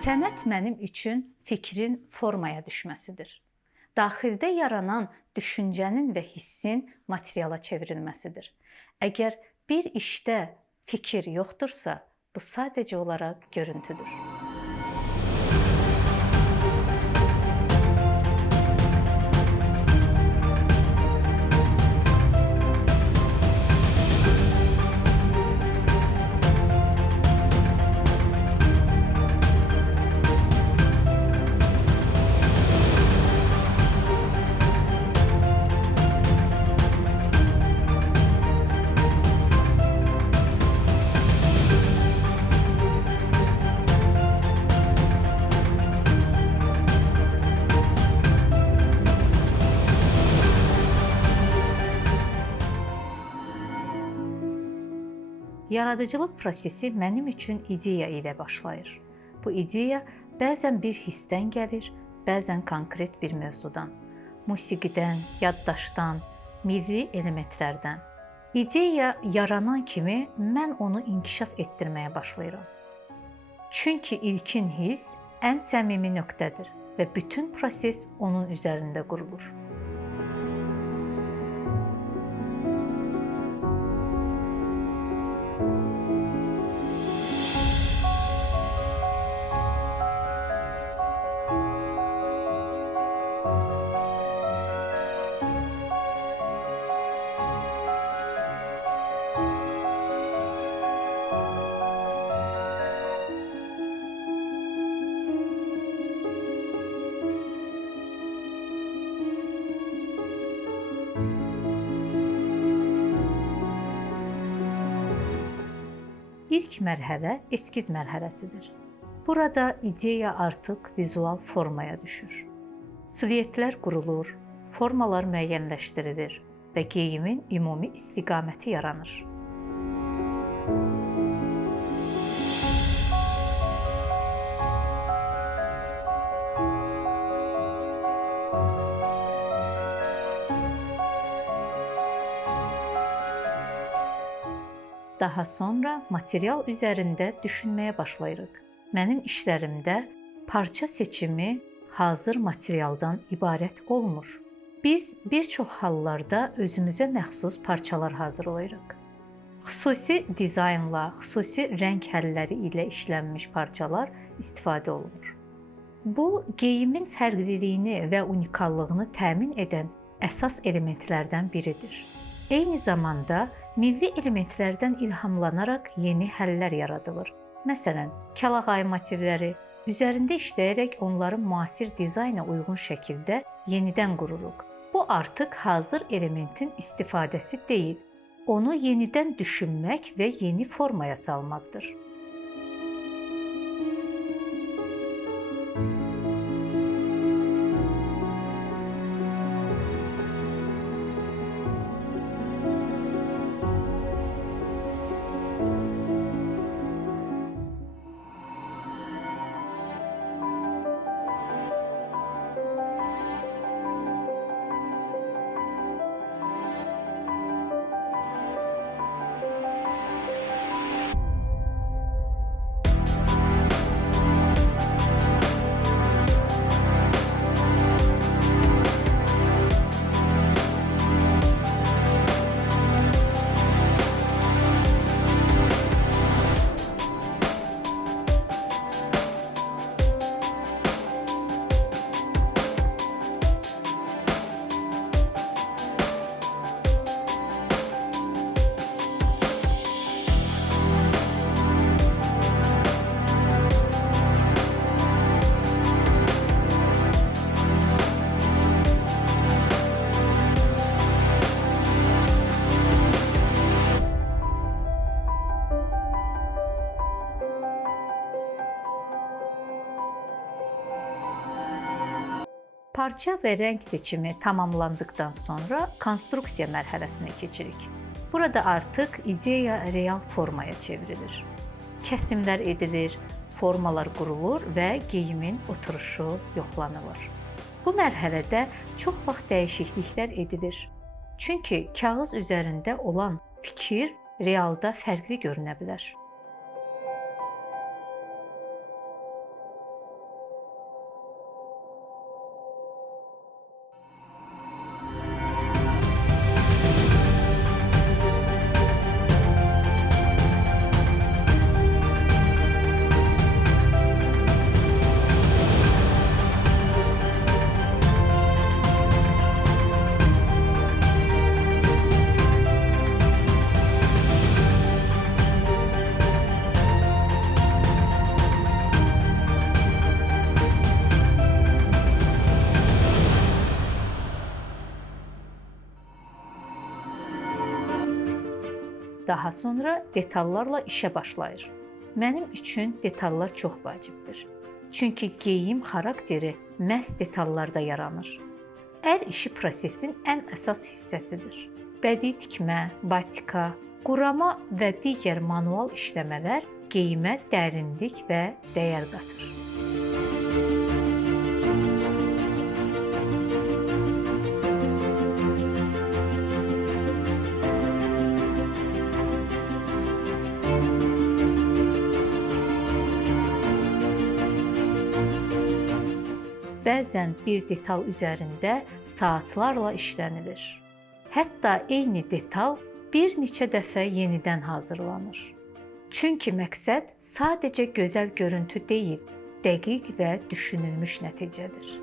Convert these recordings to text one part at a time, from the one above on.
Sənət mənim üçün fikrin formaya düşməsidir. Daxildə yaranan düşüncənin və hissin materiala çevrilməsidir. Əgər bir işdə fikir yoxdursa, bu sadəcə olaraq görüntüdür. Yaradıcılıq prosesi mənim üçün ideya ilə başlayır. Bu ideya bəzən bir hissdən gəlir, bəzən konkret bir mövzudan, musiqidən, yaddaşdan, milli elementlərdən. İdeya yaranan kimi mən onu inkişaf etdirməyə başlayıram. Çünki ilkin hiss ən səmimi nöqtədir və bütün proses onun üzərində qurulur. İlk mərhələ eskiz mərhələsidir. Burada ideya artıq vizual formaya düşür. Siluetlər qurulur, formalar müəyyənləşdirilir və geyimin ümumi istiqaməti yaranır. Daha sonra material üzərində düşünməyə başlayırıq. Mənim işlərimdə parça seçimi hazır materialdan ibarət olmur. Biz bir çox hallarda özümüzə məxsus parçalar hazırlayırıq. Xüsusi dizaynla, xüsusi rəng həlləri ilə işlənmiş parçalar istifadə olunur. Bu, geyimin fərqliliyini və unikallığını təmin edən əsas elementlərdən biridir. Eyni zamanda milli elementlərdən ilhamlanaraq yeni həllər yaradılır. Məsələn, kəlağayı motivləri üzərində işləyərək onları müasir dizayna uyğun şəkildə yenidən qururuq. Bu artıq hazır elementin istifadəsi deyil, onu yenidən düşünmək və yeni formaya salmaqdır. Parça və rəng seçimi tamamlandıqdan sonra konstruksiya mərhələsinə keçirik. Burada artıq ideya real formaya çevrilir. Kəsimlər edilir, formalar qurulur və geyimin oturuşu yoxlanılır. Bu mərhələdə çox vaxt dəyişikliklər edilir. Çünki kağız üzərində olan fikir realda fərqli görünə bilər. Daha sonra detallarla işə başlayır. Mənim üçün detallar çox vacibdir. Çünki geyim xarakteri məhz detallarda yaranır. Əl işi prosesin ən əsas hissəsidir. Bədii tikmə, batika, qurama və digər manual işləmələr geyimə dərinlik və dəyər qatır. Bəzən bir detal üzərində saatlarla işlənilir. Hətta eyni detal bir neçə dəfə yenidən hazırlanır. Çünki məqsəd sadəcə gözəl görüntü deyil, dəqiq və düşünülmüş nəticədir.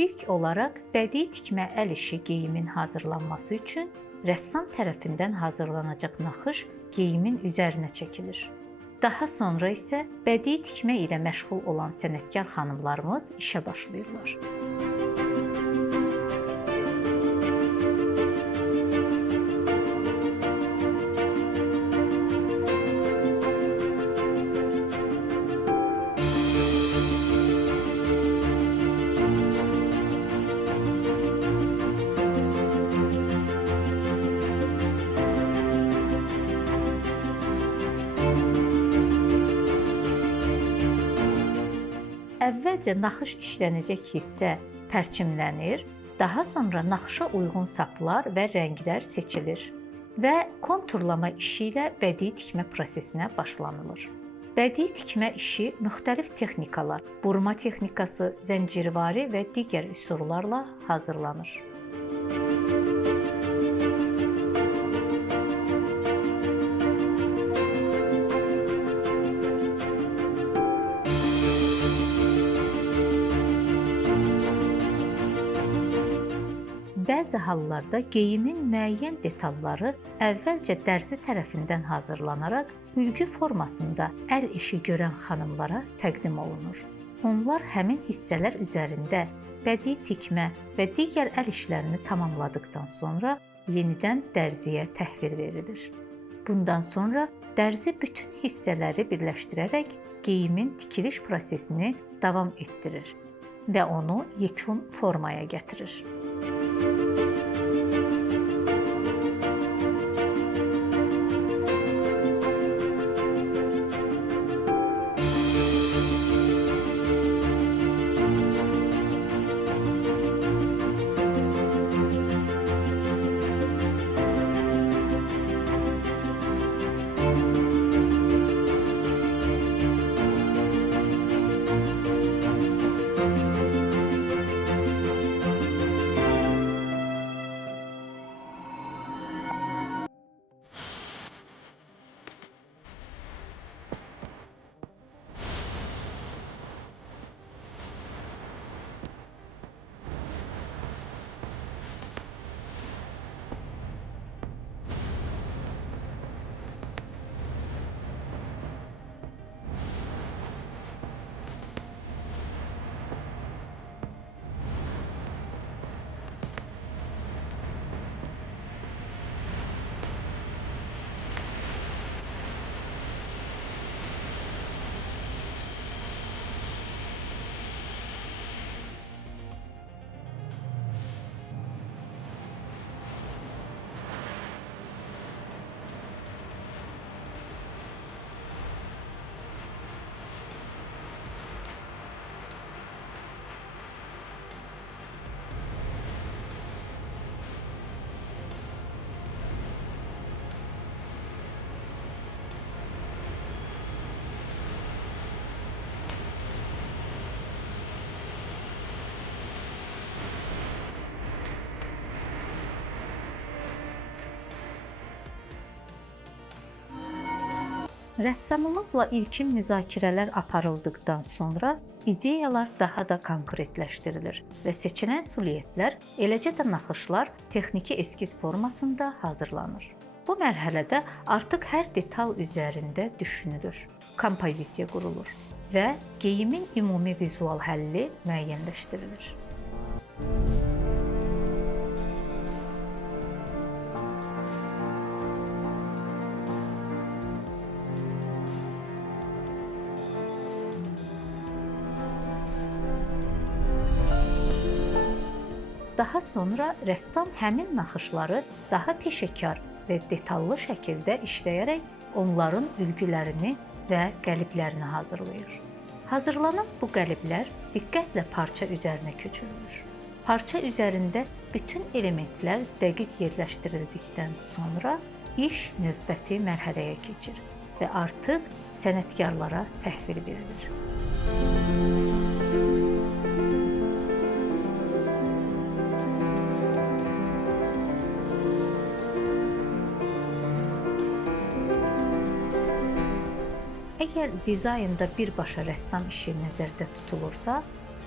İlk olaraq bədii tikmə əl işi geyimin hazırlanması üçün rəssam tərəfindən hazırlanacaq naxış geyimin üzərinə çəkilir. Daha sonra isə bədii tikmə ilə məşğul olan sənətkar xanımlarımız işə başlayırlar. Əvvəlcə naxış işlənəcək hissə pərçimlənir, daha sonra naxışa uyğun saplar və rənglər seçilir və konturlama işi ilə bədii tikmə prosesinə başlanılır. Bədii tikmə işi müxtəlif texnikalar, burma texnikası, zəncirvari və digər üsullarla hazırlanır. Bəzi hallarda geyimin müəyyən detalları əvvəlcə dərzi tərəfindən hazırlanaraq ülgü formasında əl işi görən xanımlara təqdim olunur. Onlar həmin hissələr üzərində bədii tikmə və digər əl işlərini tamamladıqdan sonra yenidən dərziyə təhvil verilir. Bundan sonra dərzi bütün hissələri birləşdirərək geyimin tikiliş prosesini davam etdirir və onu yekun formaya gətirir. Rəssamımızla ilkin müzakirələr aparıldıqdan sonra ideyalar daha da konkretləşdirilir və seçilən sulyetlər, eləcə də naxışlar texniki eskiz formasında hazırlanır. Bu mərhələdə artıq hər detal üzərində düşünülür, kompozisiya qurulur və geyimin ümumi vizual həlli müəyyənləşdirilir. Daha sonra rəssam həmin naxışları daha peşəkar və detallı şəkildə işləyərək onların ülgülərini və qəliblərini hazırlayır. Hazırlanan bu qəliblər diqqətlə parça üzərinə köçürülür. Parça üzərində bütün elementlər dəqiq yerləşdirildikdən sonra iş növbəti mərhələyə keçir və artıq sənətkarlara təhvil verilir. Əgər dizaynda birbaşa rəssam işi nəzərdə tutulursa,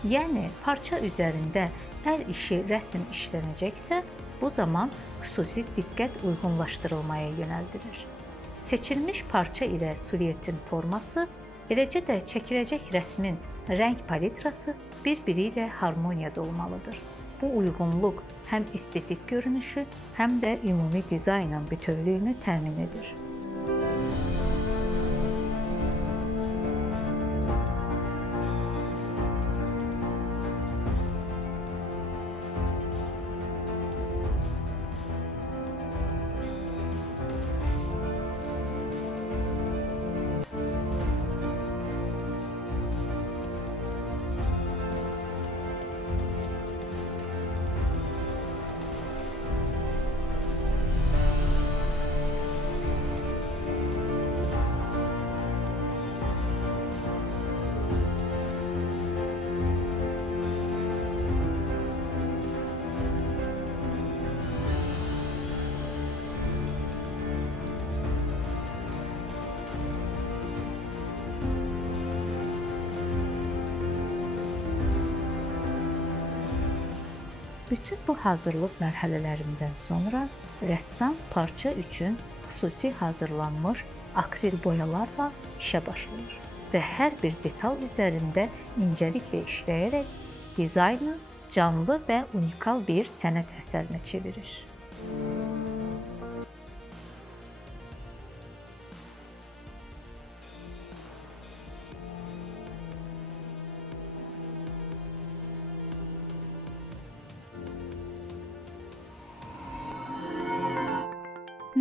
yəni parça üzərində əl işi rəsm işlənəcəksə, bu zaman xüsusi diqqət uyğunlaşdırılmaya yönəldilir. Seçilmiş parça ilə sulyetin forması, eləcə də çəkiləcək rəsmin rəng palitrası bir-biri ilə harmoniyada olmalıdır. Bu uyğunluq həm estetik görünüşü, həm də ümumi dizaynın bütövlüyünü təmin edir. Bütün bu hazırlıq mərhələlərindən sonra rəssam parça üçün xüsusi hazırlanmış akril boyalarla işə başlayır və hər bir detal üzərində incəliklə işləyərək dizaynı canlı və unikal bir sənət əsərinə çevirir.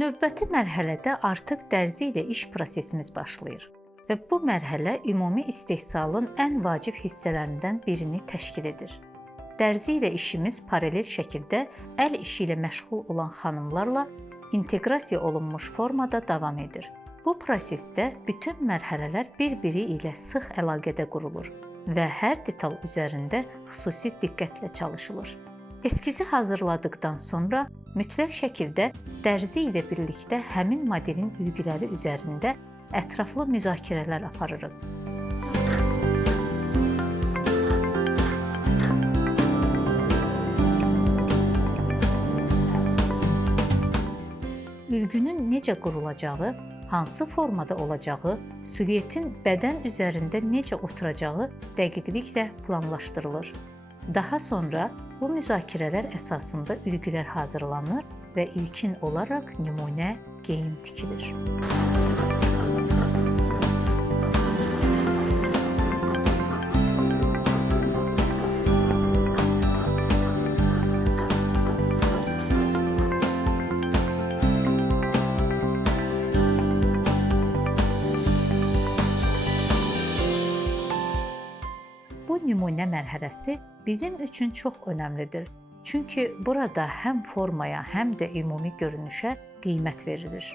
Növbəti mərhələdə artıq dərzi ilə iş prosesimiz başlayır və bu mərhələ ümumi istehsalın ən vacib hissələrindən birini təşkil edir. Dərzi ilə işimiz paralel şəkildə əl işi ilə məşğul olan xanımlarla inteqrasiya olunmuş formada davam edir. Bu prosesdə bütün mərhələlər bir-biri ilə sıx əlaqədə qurulur və hər detal üzərində xüsusi diqqətlə çalışılır. Eskizi hazırladıqdan sonra mütləq şəkildə dərzi ilə birlikdə həmin modelin ülgüləri üzərində ətraflı müzakirələr aparırıq. Ülgünün necə qurulacağı, hansı formada olacağı, silüetin bədən üzərində necə oturacağı dəqiqliklə planlaşdırılır. Daha sonra bu müzakirələr əsasında ülgülər hazırlanır və ilkin olaraq nümunə geyim tikilir. Bu nümunə mərhələsi bizim üçün çox önəmlidir. Çünki burada həm formaya, həm də ümumi görünüşə qiymət verilir.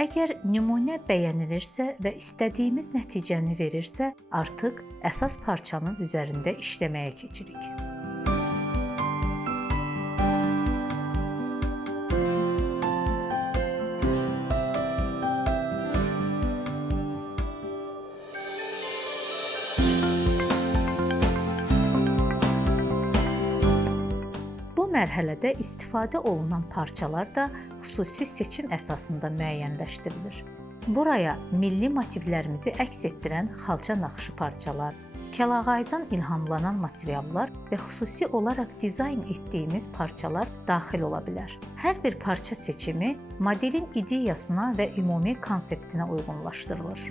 Əgər nümunə bəyənilirsə və istədiyimiz nəticəni verirsə, artıq əsas parçanın üzərində işləməyə keçirik. mərhələdə istifadə olunan parçalar da xüsusi seçim əsasında müəyyənləşdirilir. Buraya milli motivlərimizi əks etdirən xalça naxışı parçalar, kəlağaydan ilhamlanan materiallar və xüsusi olaraq dizayn etdiyimiz parçalar daxil ola bilər. Hər bir parça seçimi modelin ideyasına və ümumi konseptinə uyğunlaşdırılır.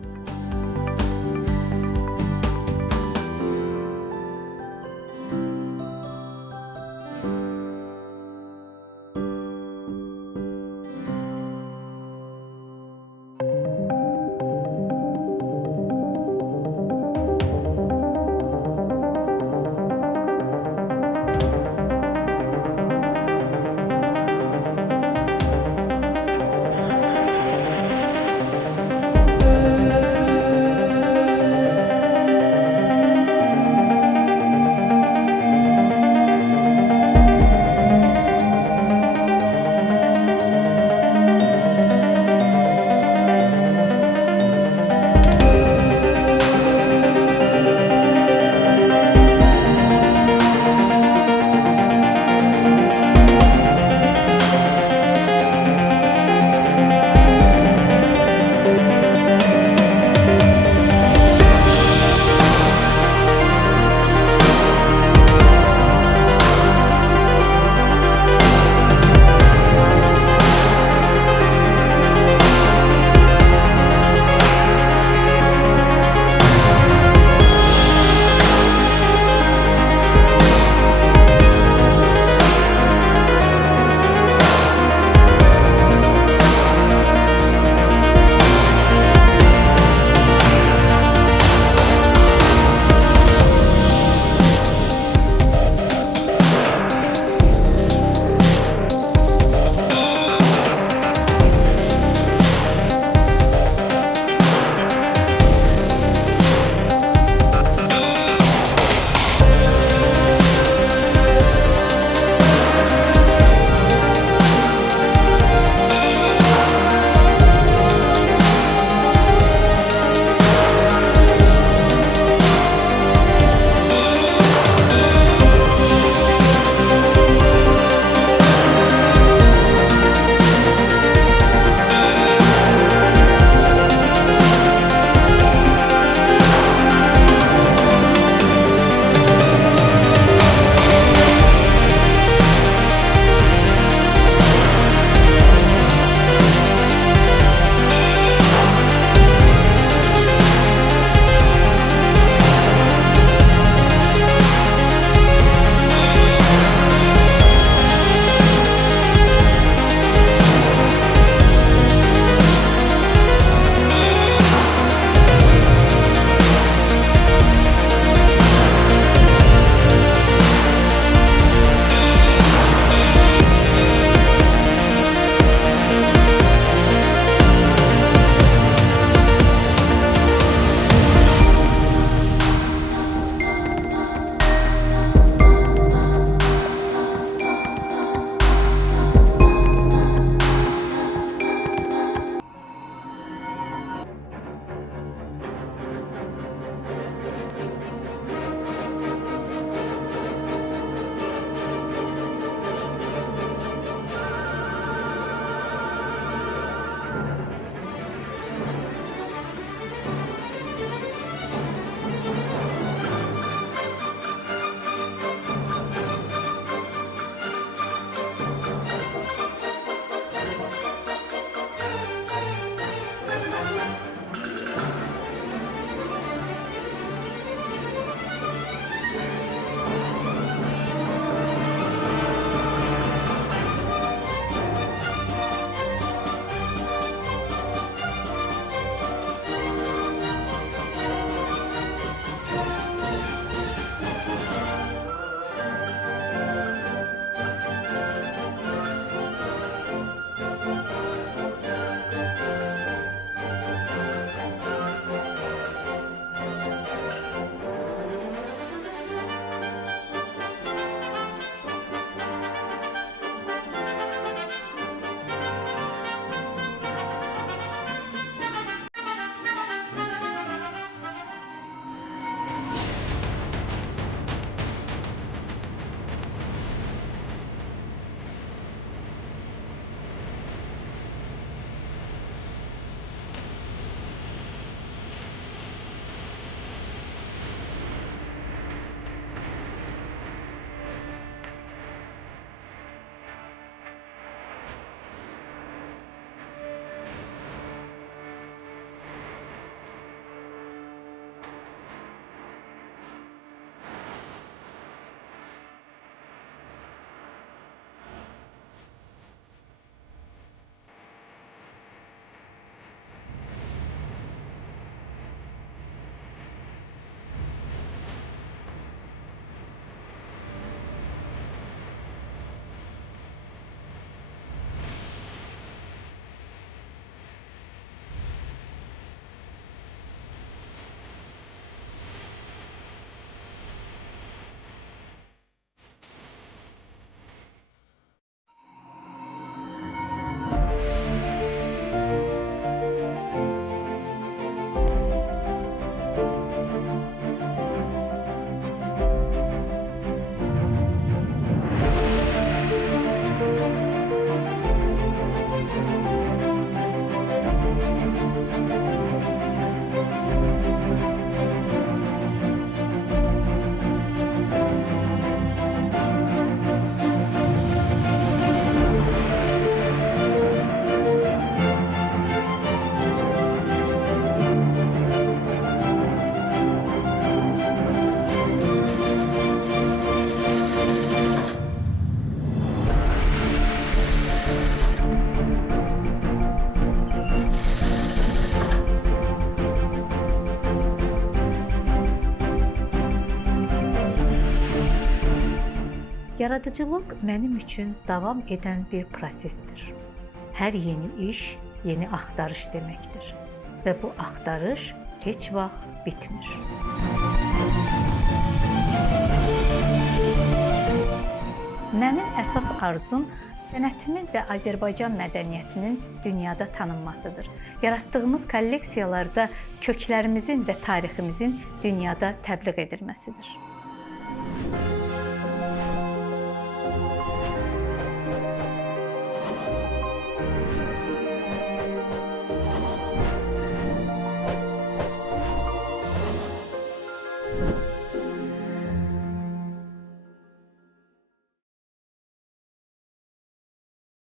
Yaradıcılıq mənim üçün davam edən bir prosesdir. Hər yeni iş, yeni axtarış deməkdir və bu axtarış heç vaxt bitmir. Mənim əsas arzum sənətimin və Azərbaycan mədəniyyətinin dünyada tanınmasıdır. Yaratdığımız kolleksiyalarda köklərimizin və tariximizin dünyada təbliğ edilməsidir.